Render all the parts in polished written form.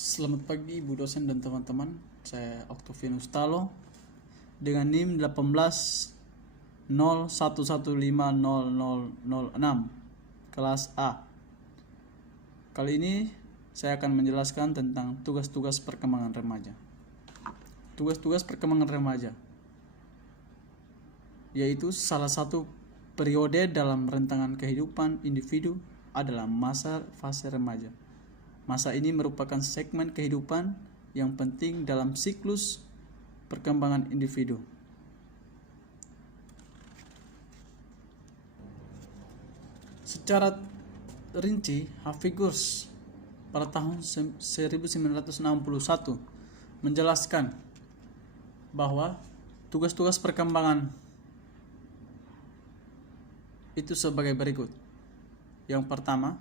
Selamat pagi Ibu dosen dan teman-teman. Saya Octavianus Talo dengan NIM 1801150006 kelas A. Kali ini saya akan menjelaskan tentang tugas-tugas perkembangan remaja. Tugas-tugas perkembangan remaja yaitu salah satu periode dalam rentangan kehidupan individu adalah masa fase remaja. Masa ini merupakan segmen kehidupan yang penting dalam siklus perkembangan individu. Secara rinci, Hafigus pada tahun 1961 menjelaskan bahwa tugas-tugas perkembangan itu sebagai berikut. Yang pertama,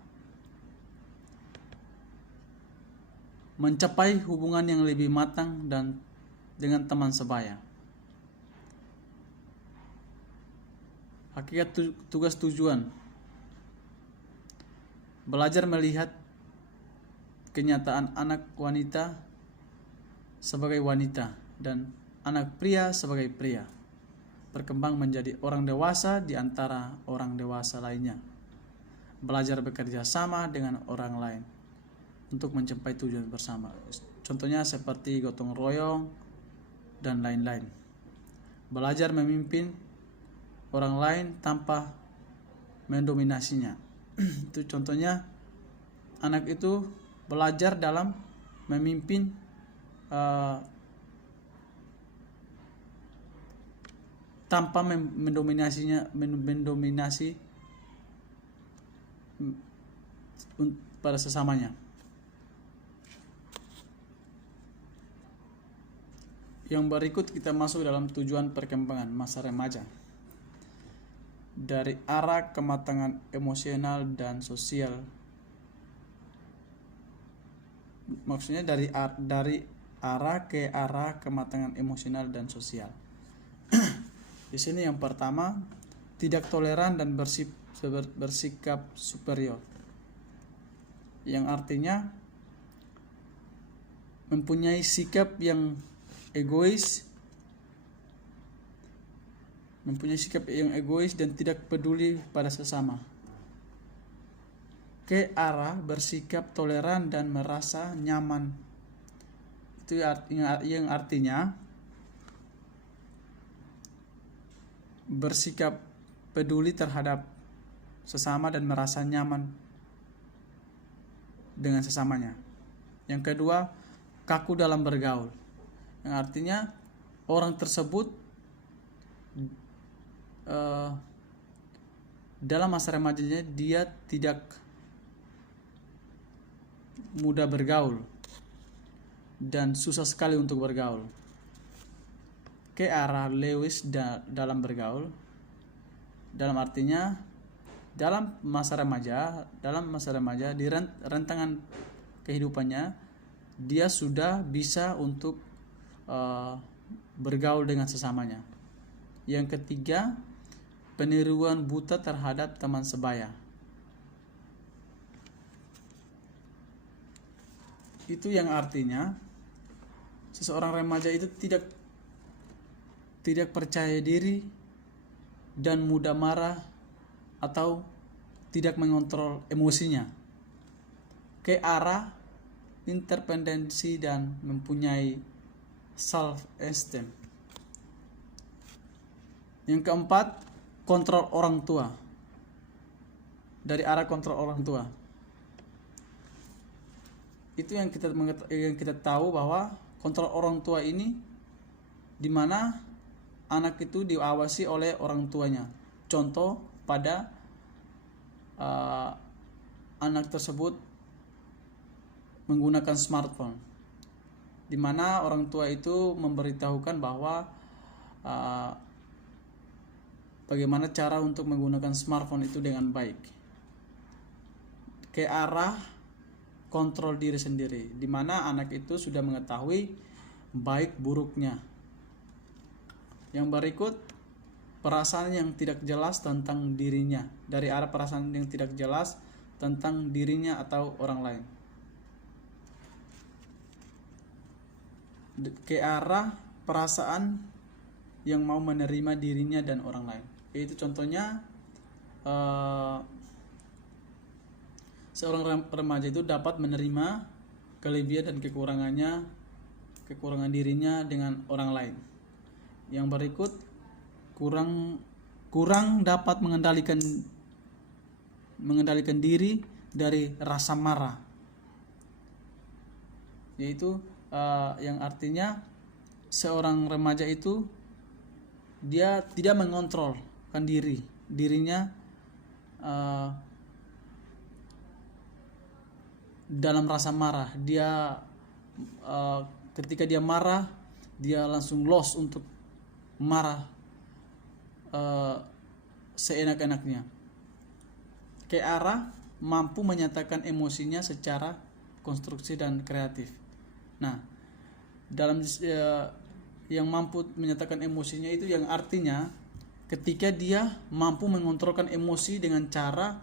mencapai hubungan yang lebih matang dan dengan teman sebaya. Hakikat tugas tujuan: belajar melihat kenyataan anak wanita sebagai wanita dan anak pria sebagai pria, berkembang menjadi orang dewasa di antara orang dewasa lainnya, belajar bekerja sama dengan orang lain untuk mencapai tujuan bersama. Contohnya seperti gotong royong dan lain-lain. Belajar memimpin orang lain tanpa mendominasinya. Itu contohnya anak itu belajar dalam memimpin tanpa mendominasi pada sesamanya. Yang berikut kita masuk dalam tujuan perkembangan masa remaja. Dari arah kematangan emosional dan sosial. Maksudnya dari arah ke arah kematangan emosional dan sosial. Di sini yang pertama, tidak toleran dan bersikap superior. Yang artinya mempunyai sikap yang egois, dan tidak peduli pada sesama. Ke arah bersikap toleran dan merasa nyaman. Itu yang artinya bersikap peduli terhadap sesama dan merasa nyaman dengan sesamanya. Yang kedua, kaku dalam bergaul. Yang artinya orang tersebut dalam masa remajanya dia tidak mudah bergaul dan susah sekali untuk bergaul. Ke arah Lewis dalam bergaul, dalam artinya dalam masa remaja di rentangan kehidupannya dia sudah bisa untuk bergaul dengan sesamanya. Yang ketiga, peniruan buta terhadap teman sebaya. Itu yang artinya seseorang remaja itu tidak percaya diri dan mudah marah atau tidak mengontrol emosinya, ke arah interdependensi dan mempunyai self-esteem. Yang keempat, kontrol orang tua. Dari arah kontrol orang tua, itu yang kita tahu bahwa kontrol orang tua ini di mana anak itu diawasi oleh orang tuanya. Contoh pada anak tersebut menggunakan smartphone, di mana orang tua itu memberitahukan bahwa bagaimana cara untuk menggunakan smartphone itu dengan baik, ke arah kontrol diri sendiri, di mana anak itu sudah mengetahui baik buruknya. Yang berikut, perasaan yang tidak jelas tentang dirinya, dari arah perasaan yang tidak jelas tentang dirinya atau orang lain. ke arah perasaan yang mau menerima dirinya dan orang lain. Yaitu contohnya seorang remaja itu dapat menerima kelebihan dan kekurangan dirinya dengan orang lain. Yang berikut, kurang dapat mengendalikan diri dari rasa marah, yaitu yang artinya seorang remaja itu dia tidak mengontrolkan dirinya dalam rasa marah. Dia ketika dia marah, dia langsung loss untuk marah seenak-enaknya, ke arah mampu menyatakan emosinya secara konstruksi dan kreatif. Nah, dalam yang mampu menyatakan emosinya itu yang artinya ketika dia mampu mengontrolkan emosi dengan cara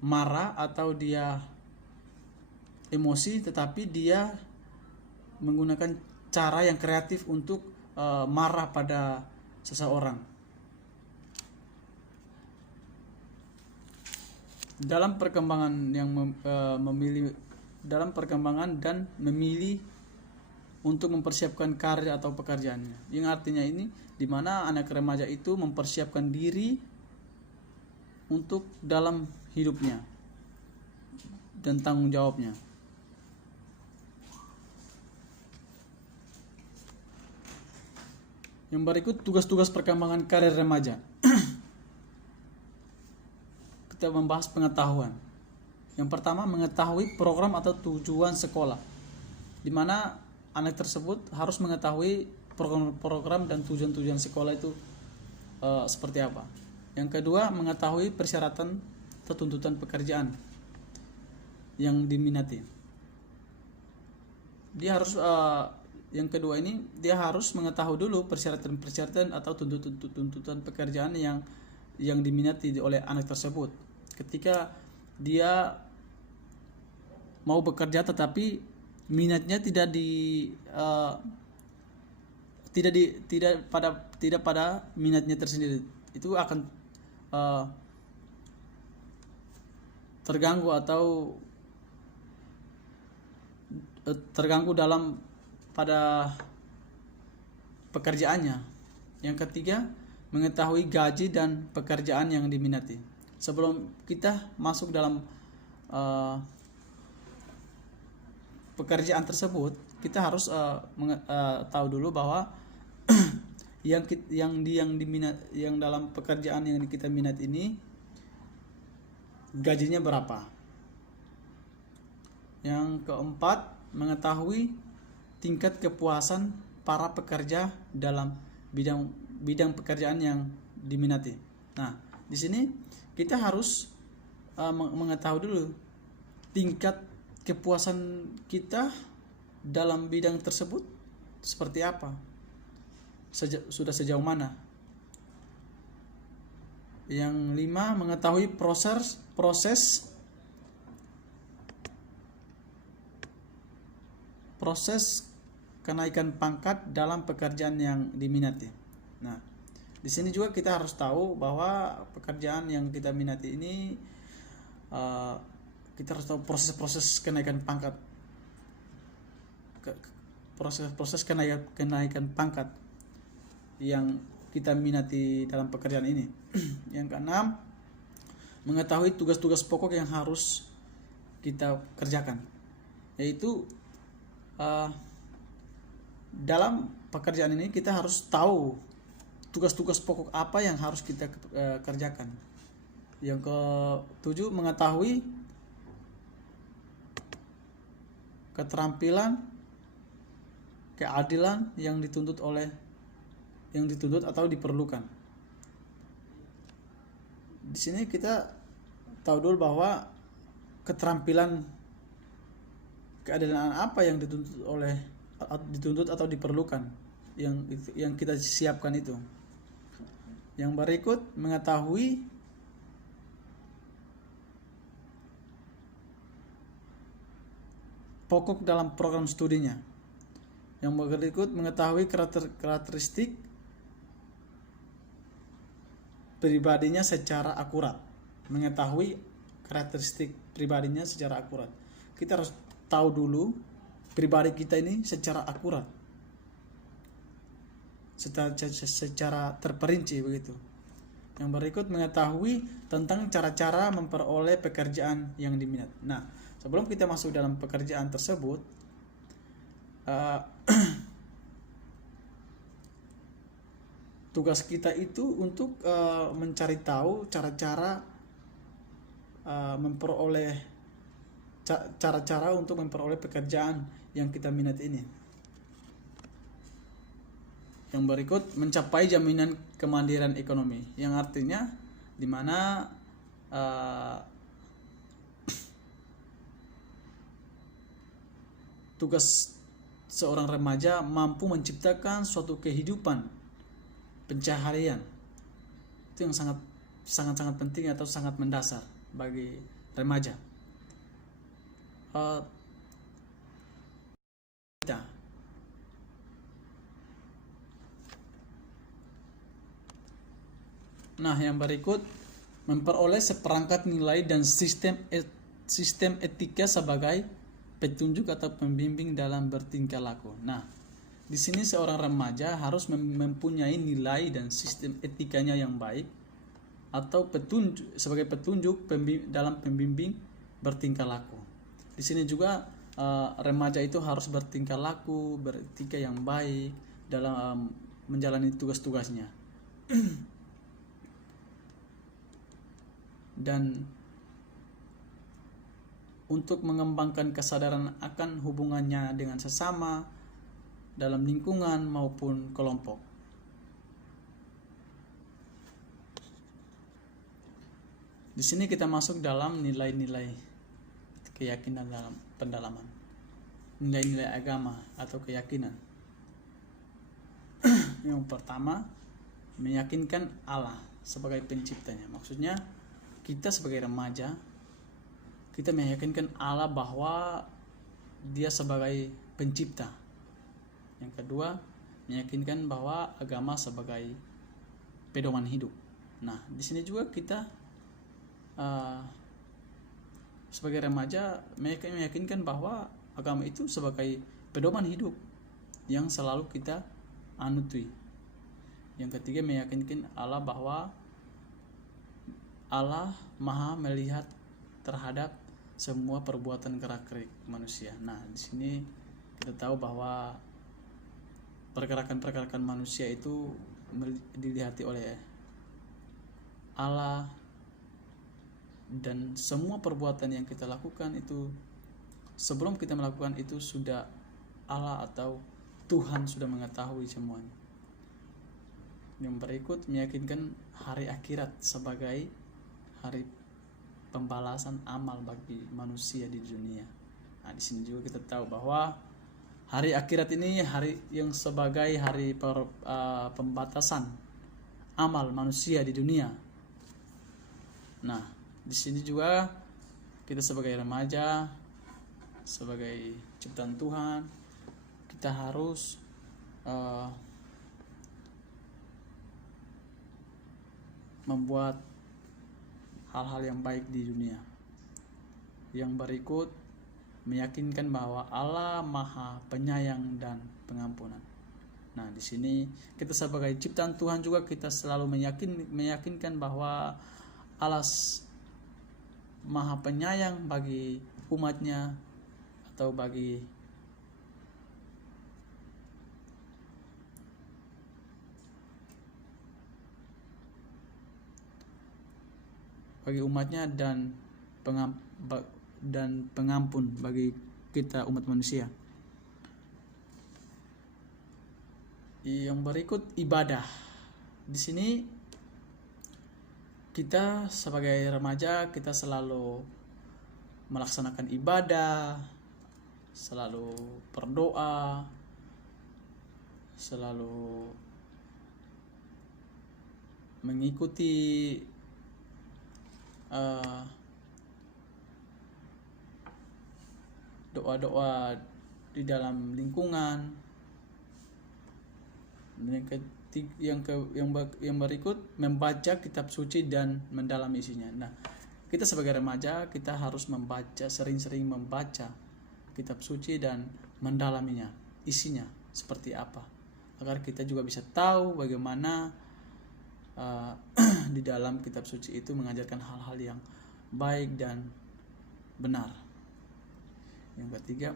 marah atau dia emosi, tetapi dia menggunakan cara yang kreatif untuk marah pada seseorang. Dalam perkembangan dan memilih untuk mempersiapkan karir atau pekerjaannya. Yang artinya ini di mana anak remaja itu mempersiapkan diri untuk dalam hidupnya dan tanggung jawabnya. Yang berikut tugas-tugas perkembangan karir remaja. Kita membahas pengetahuan. Yang pertama, mengetahui program atau tujuan sekolah, di mana anak tersebut harus mengetahui program dan tujuan sekolah itu seperti apa. Yang kedua, mengetahui persyaratan atau tuntutan pekerjaan yang diminati. Dia harus yang kedua ini dia harus mengetahui dulu persyaratan atau tuntutan pekerjaan yang diminati oleh anak tersebut. Ketika dia mau bekerja tetapi minatnya tidak pada minatnya tersendiri, itu akan terganggu dalam pada pekerjaannya. Yang ketiga, mengetahui gaji dan pekerjaan yang diminati. Sebelum kita masuk dalam pekerjaan tersebut, kita harus tahu dulu bahwa yang dalam pekerjaan yang kita minat ini gajinya berapa. Yang keempat, mengetahui tingkat kepuasan para pekerja dalam bidang pekerjaan yang diminati. Nah, di sini kita harus mengetahui dulu tingkat kepuasan kita dalam bidang tersebut seperti apa, sudah sejauh mana. Yang lima, mengetahui proses kenaikan pangkat dalam pekerjaan yang diminati. Nah, di sini juga kita harus tahu bahwa pekerjaan yang kita minati ini kita harus tahu proses kenaikan pangkat, proses kenaikan pangkat yang kita minati dalam pekerjaan ini. Yang keenam, mengetahui tugas-tugas pokok yang harus kita kerjakan, yaitu dalam pekerjaan ini kita harus tahu tugas-tugas pokok apa yang harus kita kerjakan. Yang ketujuh, mengetahui keterampilan, keadilan yang dituntut atau diperlukan. Di sini kita tahu dulu bahwa keterampilan, keadilan apa yang dituntut atau diperlukan yang kita siapkan itu. Yang berikut, mengetahui pokok dalam program studinya. Yang berikut mengetahui karakteristik pribadinya secara akurat. Mengetahui karakteristik pribadinya secara akurat. Kita harus tahu dulu pribadi kita ini secara akurat, secara terperinci begitu. Yang berikut mengetahui tentang cara-cara memperoleh pekerjaan yang diminat. Nah, sebelum kita masuk dalam pekerjaan tersebut, tugas kita itu untuk mencari tahu cara-cara memperoleh cara-cara untuk memperoleh pekerjaan yang kita minat ini. Yang berikut mencapai jaminan kemandirian ekonomi, yang artinya di mana tugas seorang remaja mampu menciptakan suatu kehidupan pencaharian. Itu yang sangat penting atau sangat mendasar bagi remaja. Nah, yang berikut memperoleh seperangkat nilai dan sistem etika sebagai petunjuk atau pembimbing dalam bertingkah laku. Nah, di sini seorang remaja harus mempunyai nilai dan sistem etikanya yang baik atau sebagai petunjuk dalam pembimbing bertingkah laku. Di sini juga remaja itu harus bertingkah laku, beretika yang baik dalam menjalani tugas-tugasnya. Dan untuk mengembangkan kesadaran akan hubungannya dengan sesama dalam lingkungan maupun kelompok. Di sini kita masuk dalam nilai-nilai keyakinan dalam pendalaman. Nilai-nilai agama atau keyakinan. Yang pertama, meyakinkan Allah sebagai penciptanya. Maksudnya kita sebagai remaja, kita meyakinkan Allah bahwa Dia sebagai pencipta. Yang kedua, meyakinkan bahwa agama sebagai pedoman hidup. Nah, di sini juga kita sebagai remaja meyakinkan bahwa agama itu sebagai pedoman hidup yang selalu kita anuti. Yang ketiga, meyakinkan Allah bahwa Allah Maha melihat terhadap semua perbuatan gerak-gerik manusia. Nah, di sini kita tahu bahwa pergerakan-pergerakan manusia itu dilihati oleh Allah, dan semua perbuatan yang kita lakukan itu sebelum kita melakukan itu sudah Allah atau Tuhan sudah mengetahui semuanya. Yang berikut meyakinkan hari akhirat sebagai hari pembalasan amal bagi manusia di dunia. Nah, di sini juga kita tahu bahwa hari akhirat ini hari yang sebagai hari pembatasan amal manusia di dunia. Nah, di sini juga kita sebagai remaja, sebagai ciptaan Tuhan, kita harus membuat hal-hal yang baik di dunia. Yang berikut meyakinkan bahwa Allah Maha Penyayang dan Pengampunan. Nah, di sini kita sebagai ciptaan Tuhan juga kita selalu meyakinkan bahwa Allah Maha Penyayang bagi umatnya atau bagi umatnya dan pengampun bagi kita umat manusia. Yang berikut ibadah. Di sini kita sebagai remaja kita selalu melaksanakan ibadah, selalu berdoa, selalu mengikuti doa-doa di dalam lingkungan. Yang berikut membaca kitab suci dan mendalami isinya. Nah, kita sebagai remaja kita harus sering-sering membaca kitab suci dan mendalaminya, isinya seperti apa, agar kita juga bisa tahu bagaimana di dalam kitab suci itu mengajarkan hal-hal yang baik dan benar. Yang ketiga,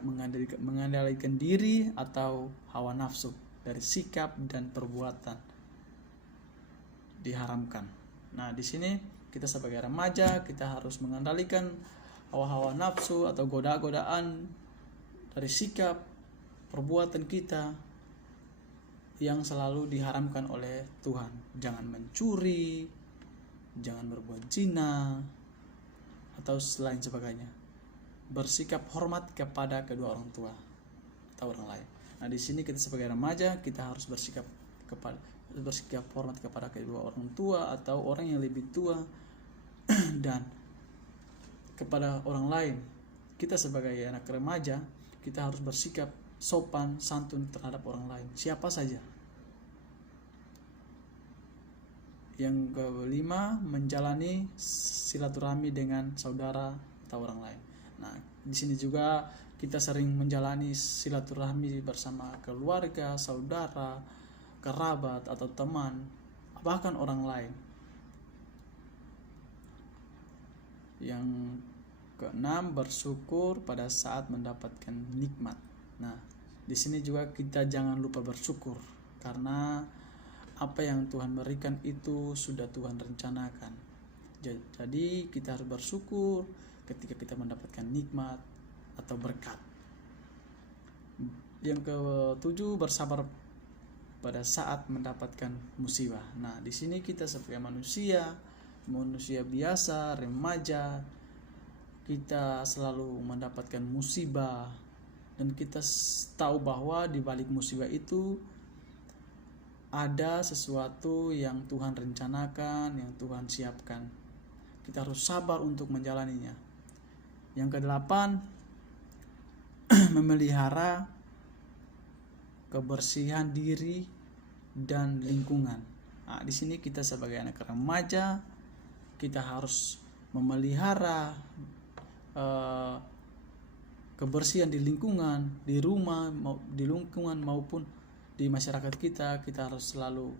mengendalikan diri atau hawa nafsu dari sikap dan perbuatan diharamkan. Nah, di sini kita sebagai remaja kita harus mengendalikan hawa-hawa nafsu atau godaan dari sikap perbuatan kita yang selalu diharamkan oleh Tuhan. Jangan mencuri, jangan berbuat zina, atau selain sebagainya. Bersikap hormat kepada kedua orang tua atau orang lain. Nah, di sini kita sebagai remaja kita harus bersikap hormat kepada kedua orang tua atau orang yang lebih tua dan kepada orang lain. Kita sebagai anak remaja kita harus bersikap sopan santun terhadap orang lain, siapa saja. Yang kelima, menjalani silaturahmi dengan saudara atau orang lain. Nah, di sini juga kita sering menjalani silaturahmi bersama keluarga, saudara, kerabat atau teman, bahkan orang lain. Yang keenam, bersyukur pada saat mendapatkan nikmat. Nah, di sini juga kita jangan lupa bersyukur, karena apa yang Tuhan berikan itu sudah Tuhan rencanakan. Jadi kita harus bersyukur ketika kita mendapatkan nikmat atau berkat. Yang ketujuh, bersabar pada saat mendapatkan musibah. Nah, di sini kita sebagai manusia biasa, remaja, kita selalu mendapatkan musibah, dan kita tahu bahwa di balik musibah itu ada sesuatu yang Tuhan rencanakan, yang Tuhan siapkan. Kita harus sabar untuk menjalaninya. Yang kedelapan, memelihara kebersihan diri dan lingkungan. Nah, di sini kita sebagai anak remaja kita harus memelihara kebersihan di lingkungan, di rumah, di lingkungan maupun di masyarakat kita. Kita harus selalu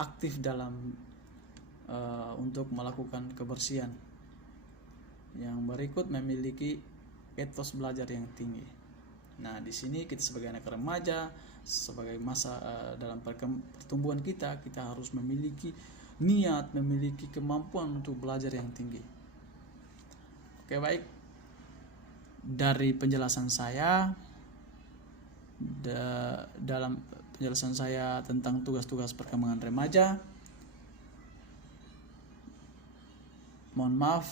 aktif dalam untuk melakukan kebersihan. Yang berikut, memiliki etos belajar yang tinggi. Nah, di sini kita sebagai anak remaja, sebagai masa dalam pertumbuhan kita harus memiliki niat, memiliki kemampuan untuk belajar yang tinggi. Oke, baik. Dari penjelasan saya dalam penjelasan saya tentang tugas-tugas perkembangan remaja, mohon maaf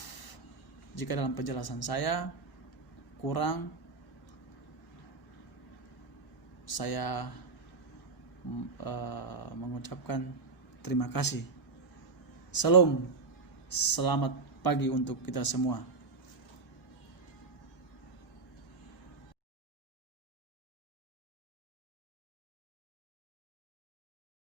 jika dalam penjelasan saya kurang. Saya mengucapkan terima kasih. Shalom, selamat pagi untuk kita semua.